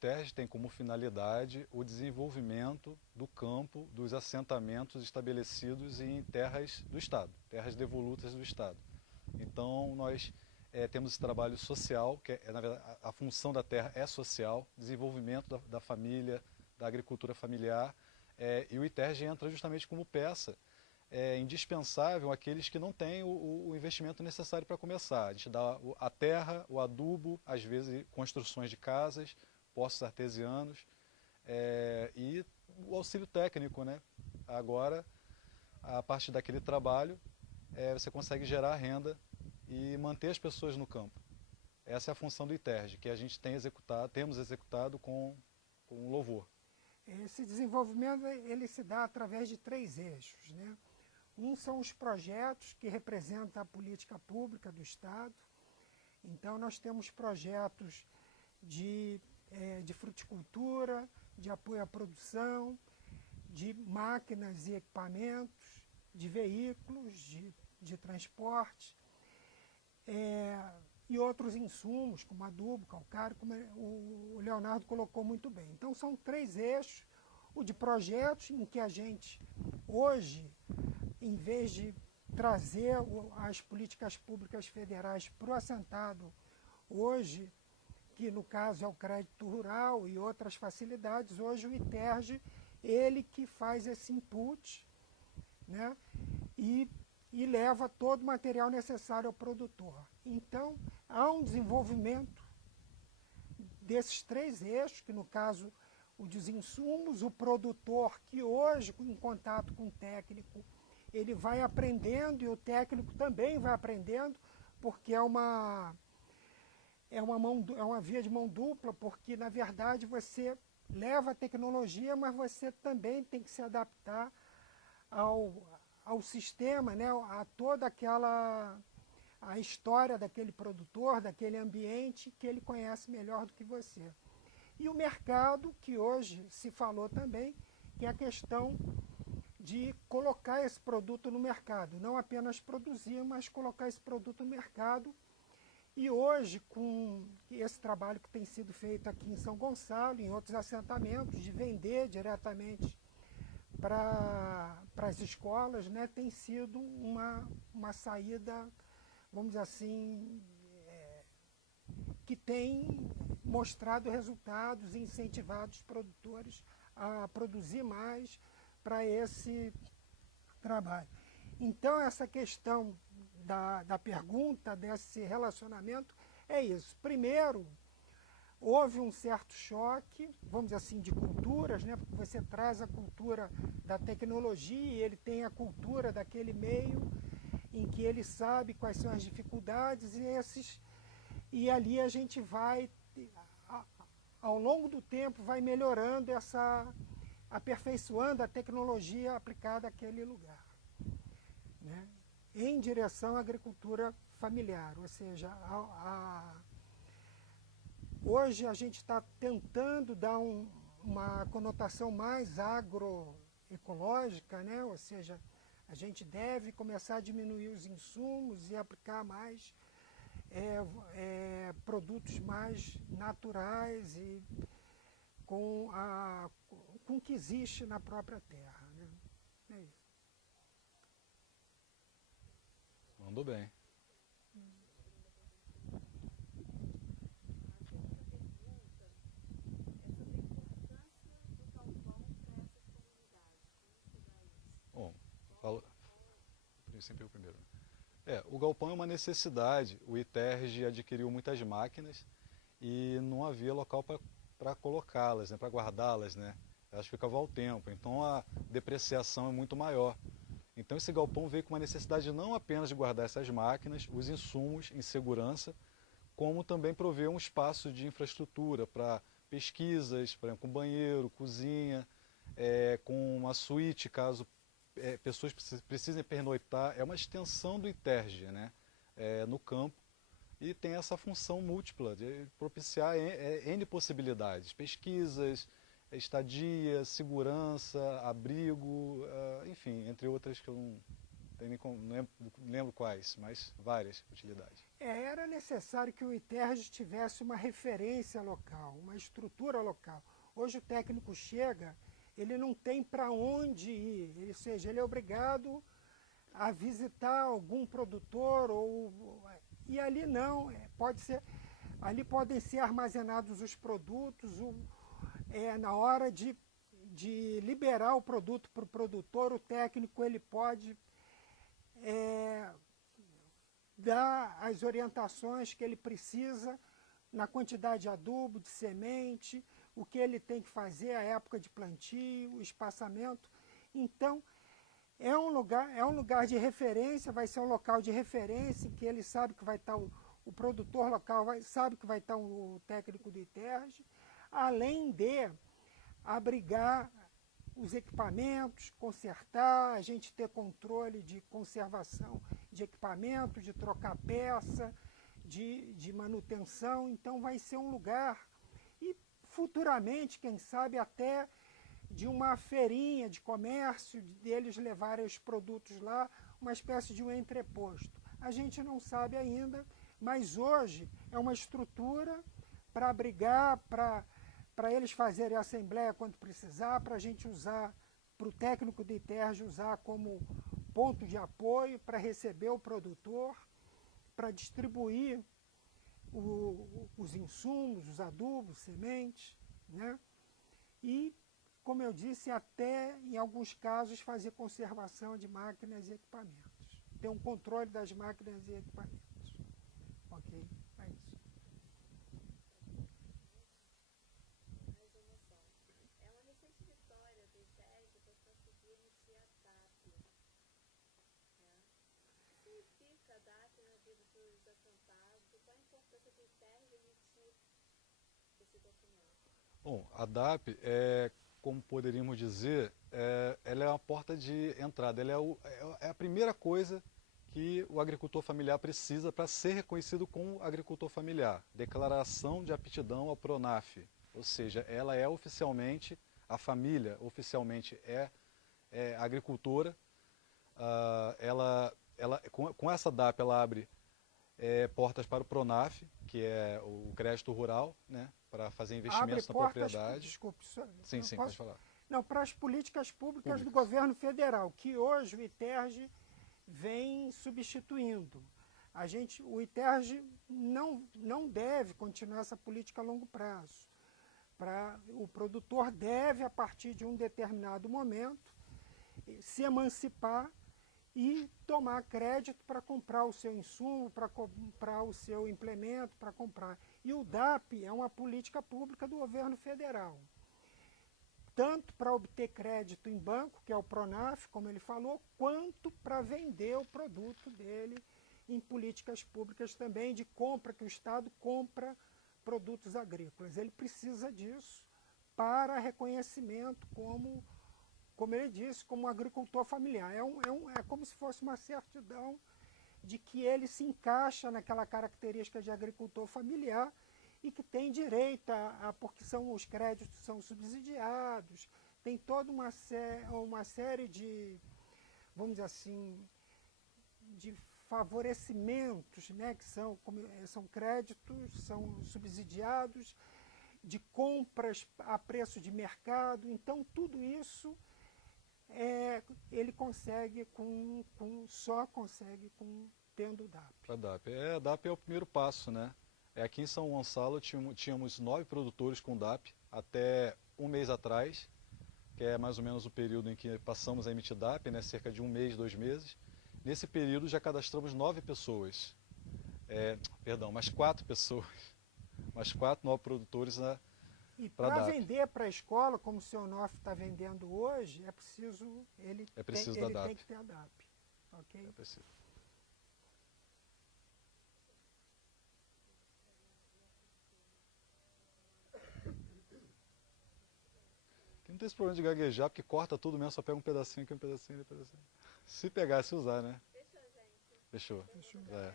ITERJ tem como finalidade o desenvolvimento do campo dos assentamentos estabelecidos em terras do Estado, terras devolutas do Estado. Então nós temos esse trabalho social, que na verdade a função da terra é social, desenvolvimento da família, da agricultura familiar, e o ITERJ entra justamente como peça indispensável àqueles que não têm o investimento necessário para começar. A gente dá a terra, o adubo, às vezes construções de casas, poços artesianos, e o auxílio técnico, né? Agora, a partir daquele trabalho, você consegue gerar renda e manter as pessoas no campo. Essa é a função do ITERJ, que a gente temos executado com louvor. Esse desenvolvimento ele se dá através de 3 eixos, né? Um são os projetos que representam a política pública do Estado. Então nós temos projetos de fruticultura, de apoio à produção, de máquinas e equipamentos, de veículos, de transporte, e outros insumos, como adubo, calcário, como o Leonardo colocou muito bem. Então são 3 eixos, o de projetos, em que a gente, hoje, em vez de trazer as políticas públicas federais para o assentado, hoje, que no caso é o crédito rural e outras facilidades, hoje o ITERJ, ele que faz esse input, né, e leva todo o material necessário ao produtor. Então, há um desenvolvimento desses 3 eixos, que no caso o dos insumos, o produtor que hoje, em contato com o técnico, ele vai aprendendo e o técnico também vai aprendendo, porque é uma via de mão dupla, porque na verdade você leva a tecnologia, mas você também tem que se adaptar ao sistema, né, a toda a história daquele produtor, daquele ambiente que ele conhece melhor do que você. E o mercado, que hoje se falou também, que é a questão de colocar esse produto no mercado, não apenas produzir, mas colocar esse produto no mercado. E hoje, com esse trabalho que tem sido feito aqui em São Gonçalo, em outros assentamentos, de vender diretamente para as escolas, né, tem sido uma saída, vamos dizer assim, que tem mostrado resultados e incentivado os produtores a produzir mais para esse trabalho. Então, essa questão da pergunta, desse relacionamento, é isso. Primeiro, houve um certo choque, vamos dizer assim, de culturas, né? Porque você traz a cultura da tecnologia e ele tem a cultura daquele meio em que ele sabe quais são as dificuldades e ali a gente vai, ao longo do tempo, vai melhorando aperfeiçoando a tecnologia aplicada àquele lugar, né? Em direção à agricultura familiar, ou seja, hoje a gente está tentando dar uma conotação mais agroecológica, né? Ou seja, a gente deve começar a diminuir os insumos e aplicar mais produtos mais naturais e com o que existe na própria terra, né? É isso. Mandou bem. Bom, sempre o primeiro. O galpão é uma necessidade. O ITERJ adquiriu muitas máquinas e não havia local para colocá-las, né, para guardá-las, né? Elas ficavam ao tempo, então a depreciação é muito maior. Então esse galpão veio com uma necessidade não apenas de guardar essas máquinas, os insumos em segurança, como também prover um espaço de infraestrutura para pesquisas, por exemplo, com banheiro, cozinha, com uma suíte, caso pessoas precisem pernoitar. É uma extensão do ITERJ, né, no campo, e tem essa função múltipla de propiciar N possibilidades, pesquisas, estadia, segurança, abrigo, enfim, entre outras que eu não lembro quais, mas várias utilidades. Era necessário que o ITERJ tivesse uma referência local, uma estrutura local. Hoje o técnico chega, ele não tem para onde ir, ou seja, ele é obrigado a visitar algum produtor, e ali não, ali podem ser armazenados os produtos, na hora de liberar o produto para o produtor, o técnico ele pode dar as orientações que ele precisa na quantidade de adubo, de semente, o que ele tem que fazer, a época de plantio, o espaçamento. Então, é um lugar de referência, vai ser um local de referência em que ele sabe que vai estar o produtor local, sabe que vai estar o técnico do ITERJ, além de abrigar os equipamentos, consertar, a gente ter controle de conservação de equipamento, de trocar peça, de manutenção. Então vai ser um lugar, e futuramente, quem sabe até de uma feirinha de comércio, deles levarem os produtos lá, uma espécie de um entreposto. A gente não sabe ainda, mas hoje é uma estrutura para abrigar, para eles fazerem a assembleia quando precisar, para a gente usar, para o técnico do ITERJ usar como ponto de apoio, para receber o produtor, para distribuir os insumos, os adubos, sementes, né? E, como eu disse, até em alguns casos fazer conservação de máquinas e equipamentos. Ter um controle das máquinas e equipamentos. Ok? É isso. É uma recente vitória do ITERJ por conseguir emitir a DAP. O que significa a DAP na vida dos acampados? Qual a importância do ITERJ emitir esse documento? Bom, a DAP como poderíamos dizer, ela é uma porta de entrada, ela é a primeira coisa que o agricultor familiar precisa para ser reconhecido como agricultor familiar. Declaração de aptidão ao PRONAF, ou seja, ela é oficialmente, a família oficialmente é agricultora. Com essa DAP ela abre portas para o PRONAF, que é o crédito rural, né, para fazer investimentos na propriedade. Desculpe, sim, pode falar. Não, para as políticas públicas do governo federal, que hoje o ITERJ vem substituindo. O ITERJ não deve continuar essa política a longo prazo. O produtor deve, a partir de um determinado momento, se emancipar e tomar crédito para comprar o seu insumo, para comprar o seu implemento, para comprar. E o DAP é uma política pública do governo federal. Tanto para obter crédito em banco, que é o PRONAF, como ele falou, quanto para vender o produto dele em políticas públicas também de compra, que o Estado compra produtos agrícolas. Ele precisa disso para reconhecimento como ele disse, como agricultor familiar. É como se fosse uma certidão de que ele se encaixa naquela característica de agricultor familiar e que tem direito porque os créditos são subsidiados, tem toda uma série de, vamos dizer assim, de favorecimentos, né, que são créditos, são subsidiados, de compras a preço de mercado. Então, tudo isso ele consegue só consegue tendo o DAP. A DAP. A DAP é o primeiro passo, né? Aqui em São Gonçalo tínhamos 9 produtores com DAP até um mês atrás, que é mais ou menos o período em que passamos a emitir DAP, né? Cerca de 1 mês, 2 meses. Nesse período já cadastramos 9 pessoas. Mais 4 pessoas. Mais 4 novos produtores e para vender para a escola, como o seu Onofre está vendendo hoje, ele tem que ter a DAP. Okay? É preciso. Aqui não tem esse problema de gaguejar, porque corta tudo mesmo, só pega um pedacinho aqui, um pedacinho ali, um pedacinho. Se pegar, se usar, né? Fechou, gente. Fechou. Já é.